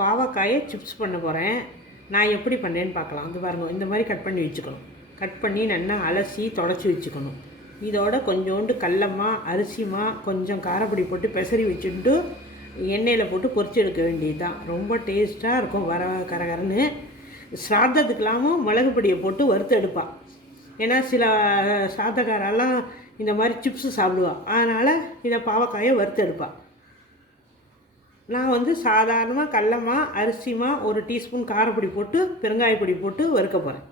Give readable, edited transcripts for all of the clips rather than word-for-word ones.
பாவக்காயை chips பண்ண போகிறேன். நான் எப்படி பண்ணேன்னு பார்க்கலாம். அது பாருங்கள், இந்த மாதிரி கட் பண்ணி வச்சுக்கணும். கட் பண்ணி நல்லா அலசி தொடச்சி வச்சுக்கணும். இதோட கொஞ்சோண்டு கடலமா அரிசிமா கொஞ்சம் காரப்பொடி போட்டு பெசரி வச்சுட்டு எண்ணெயில் போட்டு பொரிச்சு எடுக்க வேண்டியது தான். ரொம்ப டேஸ்ட்டாக இருக்கும். வர கரகரன்னு ஸ்ராத்தத்துக்கெல்லாமும் மிளகு பொடியை போட்டு வறுத்து எடுப்பாள். ஏன்னா சில சாதக்காரெல்லாம் இந்த மாதிரி சிப்ஸு சாப்பிடுவாள். அதனால் இதை பாவக்காயை வறுத்து எடுப்பாள். நான் வந்து சாதாரணமாக கடலமா அரிசிமா ஒரு டீஸ்பூன் காரப்பொடி போட்டு பெருங்காயப்பொடி போட்டு வறுக்க போகிறேன்.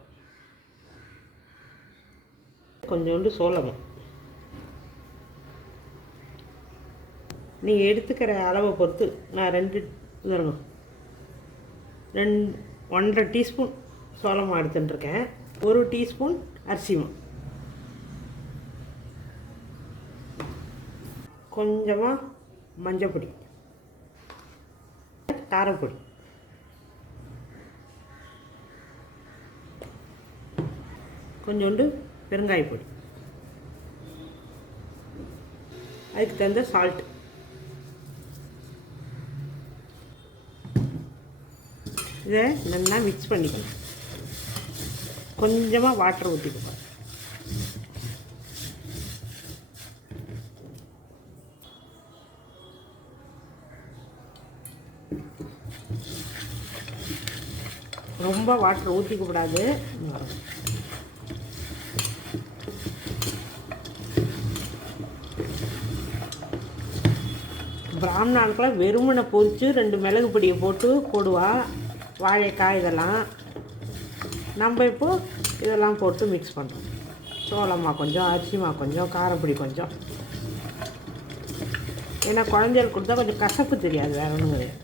கொஞ்சோண்டு சோளமும் நீங்கள் எடுத்துக்கிற அளவை பொறுத்து நான் 1.5 டீஸ்பூன் சோளமாக எடுத்துட்டுருக்கேன். 1 டீஸ்பூன் அரிசிமா, கொஞ்சமாக மஞ்சப்பொடி, காரப்பொடி, கொஞ்சோண்டு பெருங்காயப்பொடி, அதுக்கு தகுந்த சால்ட். இதை நல்லா மிக்ஸ் பண்ணிக்கணும். கொஞ்சமாக வாட்டர் ஊற்றிக்கணும். ரொம்ப வாட்டர் ஊற்றிக்கூடாது. பிராமணாளுக்கெல்லாம் வெறுமனை பொரித்து 2 மிளகு பொடியை போட்டு போடுவா. வாழைக்காய் இதெல்லாம் நம்ம இப்போது இதெல்லாம் போட்டு மிக்ஸ் பண்ணுறோம். சோளமா கொஞ்சம், அரிசிமா கொஞ்சம், காரப்பொடி கொஞ்சம். ஏன்னா குழந்தைகளுக்கு கொடுத்தா கொஞ்சம் கசப்பு தெரியாது, வேறு ஒன்றும் கிடையாது.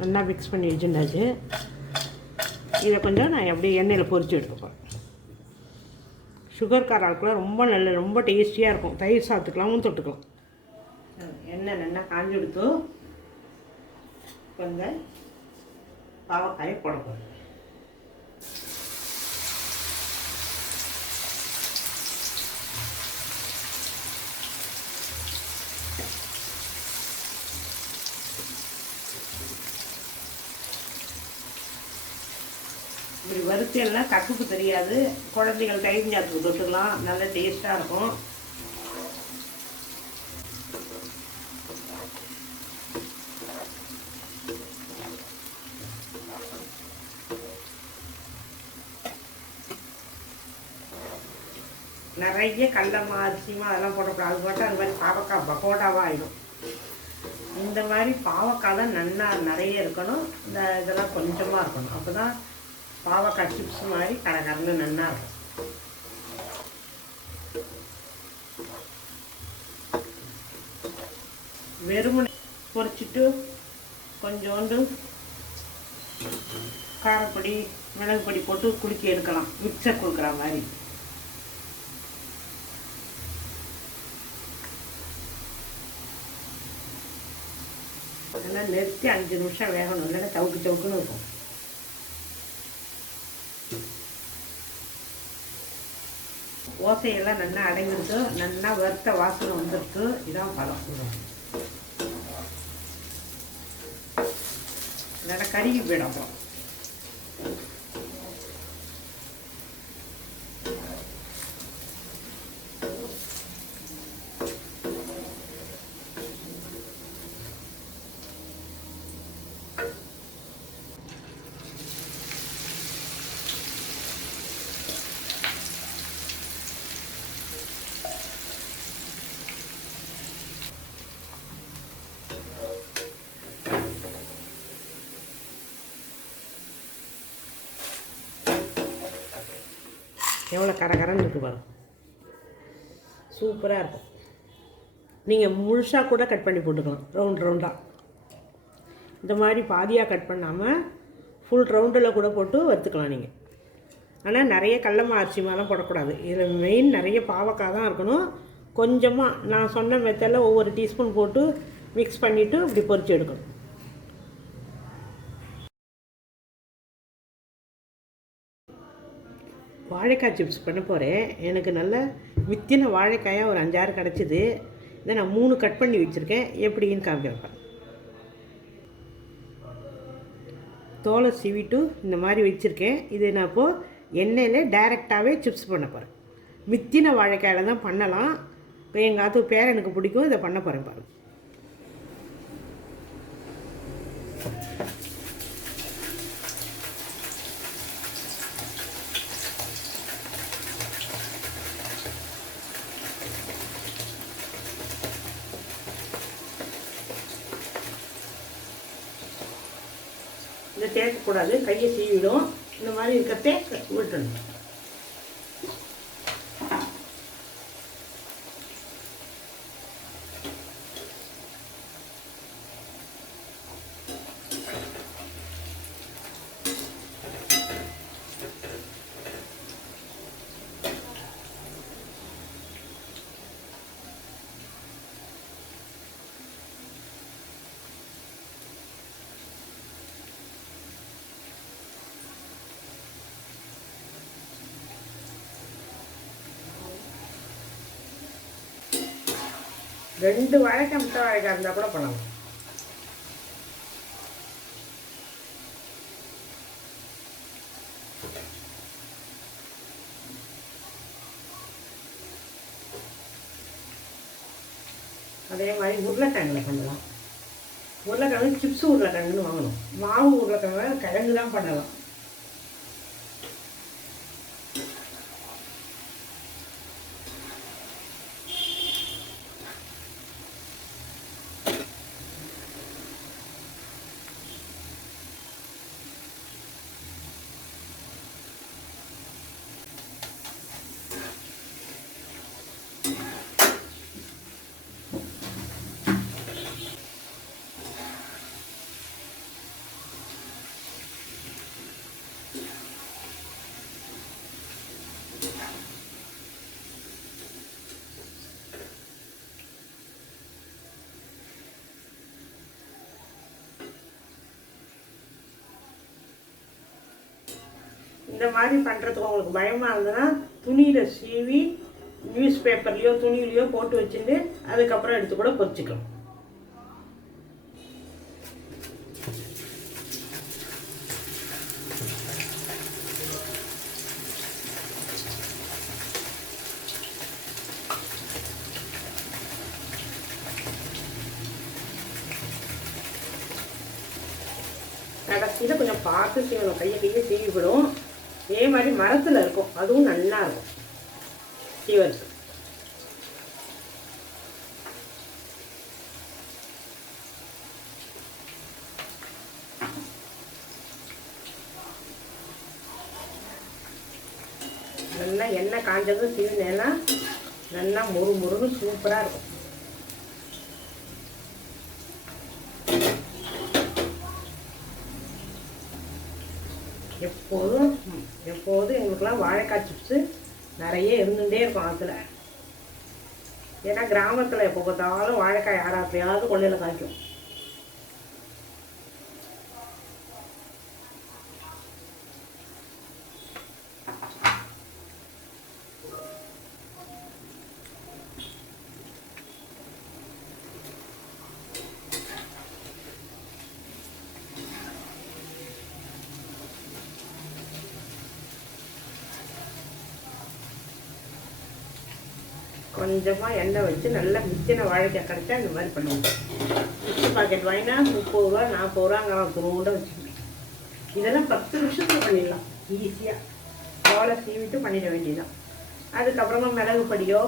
நல்லா மிக்ஸ் பண்ணி வச்சுருந்தாச்சு. இதை கொஞ்சம் நான் அப்படியே எண்ணெயில் பொரித்து எடுத்துப்பேன். சுகர் காராக்குலாம் ரொம்ப டேஸ்டியாக இருக்கும். தயிர் சாதத்துக்கலாமும் தொட்டுக்கலாம். எண்ணெய் நல்லா காஞ்சி எடுத்து கொஞ்சம் பாவக்காயை போட போகிறேன். இப்படி வறுத்தெல்லாம் கசப்பு தெரியாது. குழந்தைகள் தயிர் சாதத்துக்கு தொட்டுக்கலாம். நல்ல டேஸ்ட்டாக இருக்கும். நிறைய கடலமா அரிசிமா அதெல்லாம் போடக்கூடாது. அது போட்டால் அது மாதிரி பாவக்காய் பக்கோடாவாக ஆகிடும். இந்த மாதிரி பாவக்காய் தான் நல்லா நிறைய இருக்கணும். இதெல்லாம் கொஞ்சமாக இருக்கணும். அப்போ தான் பாவக்காய் சிப்ஸ் மாதிரி கரகரன்னு நல்லா இருக்கும். வெறுமனை பொரிச்சிட்டு கொஞ்சோண்டு காரப்பொடி மிளகு பொடி போட்டு குலுக்கி எடுக்கலாம். மிக்சர் கொடுக்குற மாதிரி. அதெல்லாம் நிறுத்தி 5 நிமிஷம் வேகணும். இல்லைன்னா சவுக்குன்னு இருக்கும். ஓசையெல்லாம் நல்லா அடங்கிருக்கு. நல்லா வறுத்த வாசனை வந்துருக்கு. இதான் பழம். இல்லைன்னா கருகி போயிடும். எவ்வளோ கரகரன்னு இருக்குது பாருங்க. சூப்பராக இருக்கும். நீங்கள் முழுசாக கூட கட் பண்ணி போட்டுக்கலாம். ரவுண்டாக இந்த மாதிரி பாதியாக கட் பண்ணாமல் ஃபுல் ரவுண்டில் கூட போட்டு வறுத்துக்கலாம் நீங்கள். ஆனால் நிறைய கடலமா அரிசிமாலாம் போடக்கூடாது. இதில் மெயின் நிறைய பாவக்காய் தான் இருக்கணும். கொஞ்சமாக நான் சொன்ன மெத்தடில் ஒவ்வொரு டீஸ்பூன் போட்டு மிக்ஸ் பண்ணிவிட்டு இப்படி பொரிச்சு எடுக்கணும். வாழைக்காய் சிப்ஸ் பண்ண போகிறேன். எனக்கு நல்ல வித்தின வாழைக்காயாக ஒரு 5-6 கிடச்சிது. இதை நான் 3 கட் பண்ணி வச்சுருக்கேன். எப்படின்னு காமிக்கிறேன். தோலை சீவிட்டு இந்த மாதிரி வச்சுருக்கேன். இது நான் இப்போது எண்ணெயில் டைரெக்டாகவே சிப்ஸ் பண்ண போகிறேன். வித்தின வாழைக்காயில் தான் பண்ணலாம். இப்போ எங்கள் ஆத்து பேரனுக்கு பிடிக்கும், இதை பண்ண போகிறேன் பாருங்கள். இதை தேய்க்கக்கூடாது, கையை சீவிடும். இந்த மாதிரி இருக்கிறதே விட்டுணும். ரெண்டு வாழைக்காய் முட்டை வாழைக்காய் இருந்தால் கூட பண்ணலாம். அதே மாதிரி உருளைக்கிழங்குல பண்ணலாம். உருளைக்கிழங்கு சிப்ஸ் உருளைக்கிழங்குன்னு வாங்கணும். மாவு உருளைக்கிழங்கு கிழங்கு தான் பண்ணலாம். இந்த மாதிரி பண்ணுறதுக்கு உங்களுக்கு பயமாக இருந்ததுன்னா துணியில் சீவி நியூஸ் பேப்பர்லேயோ துணியிலையோ போட்டு வச்சுட்டு அதுக்கப்புறம் எடுத்து கூட பொரிச்சிக்கலாம். கடைசியில் கொஞ்சம் பார்த்து சீவணும், கையை சீவிவிடும். இதே மாதிரி மரத்தில் இருக்கும், அதுவும் நல்லா இருக்கும் சீவர்ஸ். நல்லா எண்ணெய் காஞ்சதும் சீவினேன்னா நல்லா முறுமுறுன்னு சூப்பராக இருக்கும். எப்போதும் எங்களுக்கெல்லாம் வாழைக்காய் சிப்ஸு நிறைய இருந்துகிட்டே இருக்கும் ஆற்றுல. ஏன்னா கிராமத்தில் எப்போ பார்த்தாலும் வாழைக்காய் யாராத்தையாவது கொள்ளையில் காய்க்கும். கொஞ்சமாக எண்ணெய் வச்சு நல்லா மிச்சின வாழைக்காய் கிடைச்சா இந்த மாதிரி பண்ணுவோம். மிக்சி பாக்கெட் வாங்கினா 30 ரூபா 40 ரூபாங்கிறோம் துணுண்ட வச்சுக்கணும். இதெல்லாம் 10 நிமிஷத்தில் பண்ணிடலாம் ஈஸியாக. தோலை சீவிட்டு பண்ணிட வேண்டியதான். அதுக்கப்புறமா மிளகு பொடியோ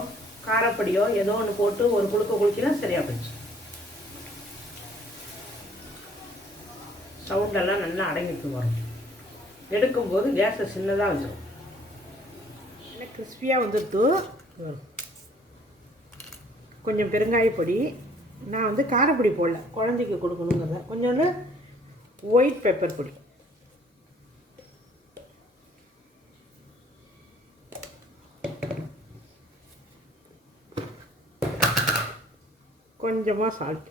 காரப்பொடியோ ஏதோ ஒன்று போட்டு ஒரு குளுக்க குளிச்சினா சரியாக போச்சு. சவுண்டெல்லாம் நல்லா அடங்கிட்டு வரும். எடுக்கும்போது கேஸை சின்னதாக வச்சிடும். நல்லா கிறிஸ்பியாக வந்துடுது. கொஞ்சம் பெருங்காய பொடி, நான் வந்து காரப்பொடி போடல, குழந்தைக்கு கொடுக்கணுங்கிறத. கொஞ்சோண்டு ஒயிட் பெப்பர் பொடி, கொஞ்சமாக சால்ட்.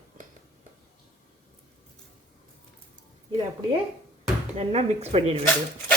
இதை அப்படியே நல்லா மிக்ஸ் பண்ணிட வேண்டியது.